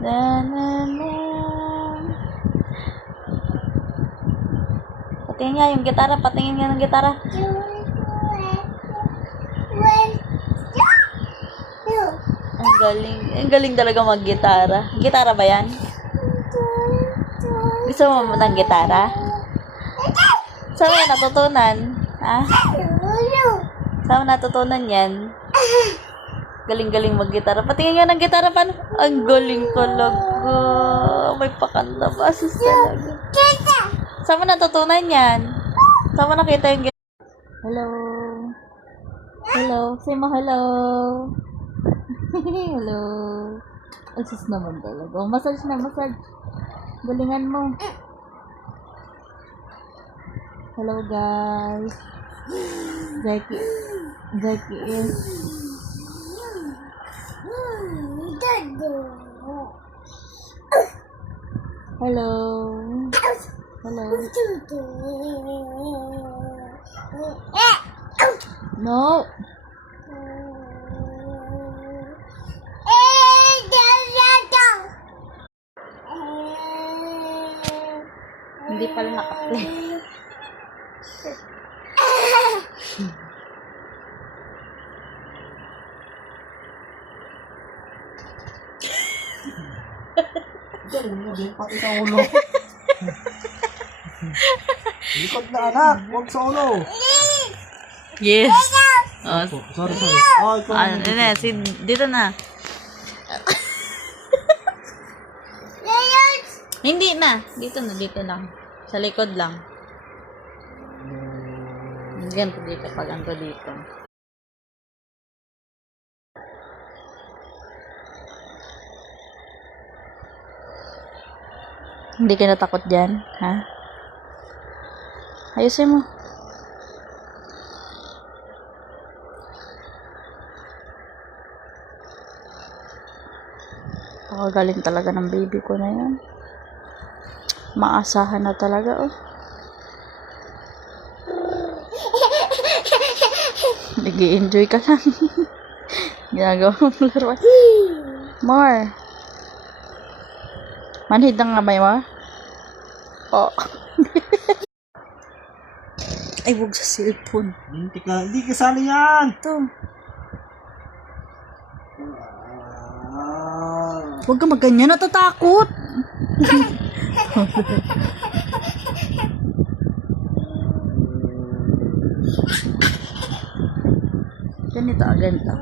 Na, na, na. Patingin nga yung gitara. Patingin nga ng gitara. Ang galing. Ang galing talaga mag-gitara. Gitara ba yan? Gusto mo ng gitara? Saan mo yan natutunan? Ha? Saan mo natutunan yan? Galing-galing mag-gitara. Patingin nga ng gitara pa. Ang galing talaga. May pakanta ba? Sus talaga. Saan mo natutunan yan? Saan mo nakita yung gitara? Hello. Hello. Say mo hello. Hello. Ang sus naman talaga. Oh, massage na, massage. Galingan mo. Hello guys. Zaki is hello. Hello. No. Hindi pala naka-play. Galing mo din, pati sa ulo. Likod na anak, huwag sa ulo. Yes. Oh, Sorry. Oh, ikaw na, dito na. Hindi na. Dito lang. Sa likod lang. Ganito dito, pag anto dito. Hindi ka natakot dyan, ha? Ayusin mo. Galing talaga ng baby ko na yan. Maasahan na talaga, oh. Nag-i-enjoy ka lang. Ginagawa mong laruan. More. Manhid ng kamay mo? Oh. Ay, huwag sa cellphone. Hindi kasali yan. Ito. Huwag ka magganyan, natatakot. Ganito.